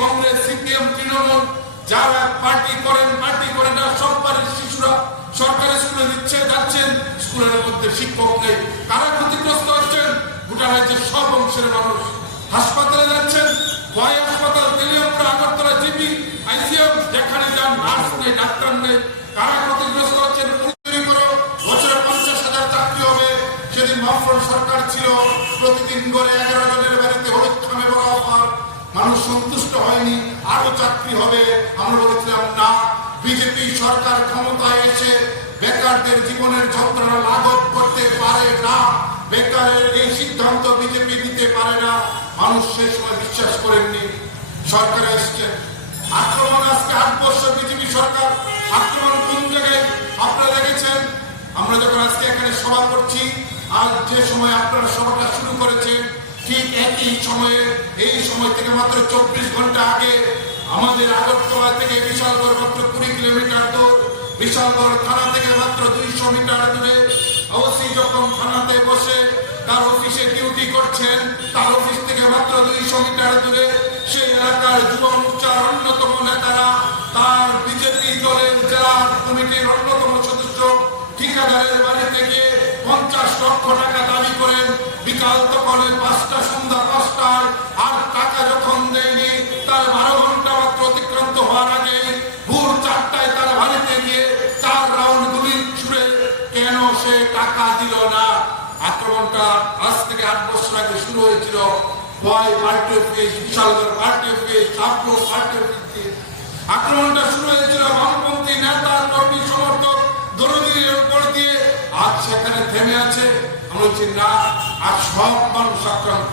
Congress, CPM, Trinamool যারা party করেন না, সব বাড়ির শিশুরা সরকারি স্কুলে যাচ্ছেন, স্কুলের মধ্যে শিক্ষক নেই। কারা ক্ষতিগ্রস্ত হচ্ছেন? গোটা রাজ্যের সব অংশের মানুষ। হাসপাতালে যাচ্ছেন, ভয় হাসপাতাল, তেলিয়ামপুর, আগরতলা, জিবি, আইসিএম, যেখানে যান নার্স নেই, ডাক্তার নেই। কারা ক্ষতিগ্রস্ত হচ্ছেন? তৈরি করো, বছরে 50,000 চাকরি হবে। সেদিন বামফ্রন্ট সরকার ছিল, প্রতিদিন করে 11 জনের বাড়িতে হলুদ খামে বড় অফার। মানুষ সন্তুষ্ট হয়নি, আরো চাকরি হবে। আমরা বলেছিলাম না, বিজেপি সরকার ক্ষমতায় এসে বেকারদের জীবনের যন্ত্রণা লাঘব করতে পারে না। বেকারের এই সিদ্ধান্ত বিজেপি নিতে পারে না। মানুষ সেই সময় বিশ্বাস করেননি। সরকার এসছে, আক্রমণ আজকে 8 বছর বিজেপি সরকার। আক্রমণ কোন জায়গায় আপনারা দেখেছেন? আমরা যখন আজকে এখানে সভা করছি, আজ যে সময় আপনারা সভাটা শুরু করেছেন, ঠিক একই সময়ে, এই সময় থেকে মাত্র 24 ঘন্টা আগে আমাদের আগরতলা থেকে বিশালগড় মাত্র 20 কিলোমিটার দূর, বিশালগড় থানা থেকে মাত্র 200 মিটার দূরে ওসি যখন থানাতে বসে তার অফিসে ডিউটি করছেন, তার অফিস থেকে মাত্র 200 মিটার দূরে সেই এলাকার যুব মোর্চার অন্যতম নেতারা, তার বিজেপি দলের জেলা কমিটির অন্যতম সদস্য ঠিকাদারের বাড়িতে গিয়ে 50 লক্ষ টাকা দাবি করেন। বিকাল তখন 5টা, সন্ধ্যা 5টায়, আর টাকা যখন দেয়নি, তার 12 ঘন্টা মাত্র অতিক্রান্ত হওয়ার আগে ভোর 4টায় তার বাড়িতে গিয়ে 4 রাউন্ড গুলি ছুড়ে কেন সে টাকা দিল না? আক্রমণটা আজ থেকে 8 বছর আগে শুরু হয়েছিল। ভয় party office, Bishalgarh party office, Sabpur party office. আক্রমণটা শুরু হয়েছিল বামপন্থী নেতা, কর্মী, সমর্থক, দরদির উপর দিয়ে। আজ সেখানে থেমে আছে। আমরা বলছি না, আর সব মানুষ আক্রান্ত।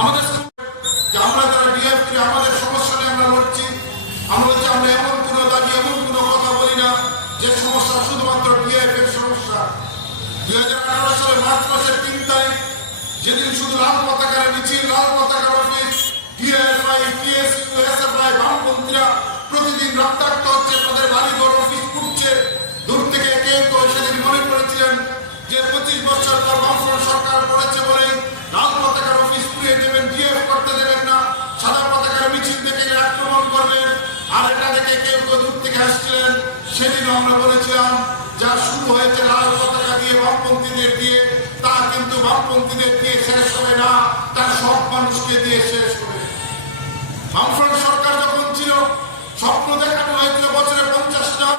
আমাদের আমরা যারা ডিএফ করি, আমাদের সমস্যা নিয়ে আমরা লড়ছি। আমরা বলছি আমরা এমন কোনো দাবি, এমন কোনো কথা বলি না যে সমস্যা শুধুমাত্র ডিএফ এর সমস্যা। 2018 সালে মার্চ মাসের 3 তারিখ, যেদিন শুধু লাল পতাকার মিছিল, লাল পতাকার অফিস, ডিএফআই, টিএসইউ, এসএফআই, বামপন্থীরা প্রতিদিন রক্তাক্ত হচ্ছে, তাদের বাড়িঘর, অফিস পুড়ছে। দূর থেকে কেউ সেদিন মনে করেছিলেন যে 25 বছর পর বামফ্রন্ট সরকার করেছে বলে লাল পতাকার অফিস পুড়িয়ে দেবেন, ডিএফ করতে দেবেন না, সাদা পতাকার মিছিল দেখে আক্রমণ করবেন। আর এটা দেখে কেউ দূর থেকে আসছিলেন। সেদিনও আমরা বলেছিলাম, যা শুরু হয়েছে লাল পতাকা দিয়ে, বামপন্থীদের দিয়ে, তা কিন্তু বামপন্থীদের দিয়ে শেষ হবে না, তার সব মানুষকে দিয়ে শেষ হবে। বামফ্রন্ট সরকার যখন ছিল, স্বপ্ন দেখানো হয়েছিল বছরে 50টা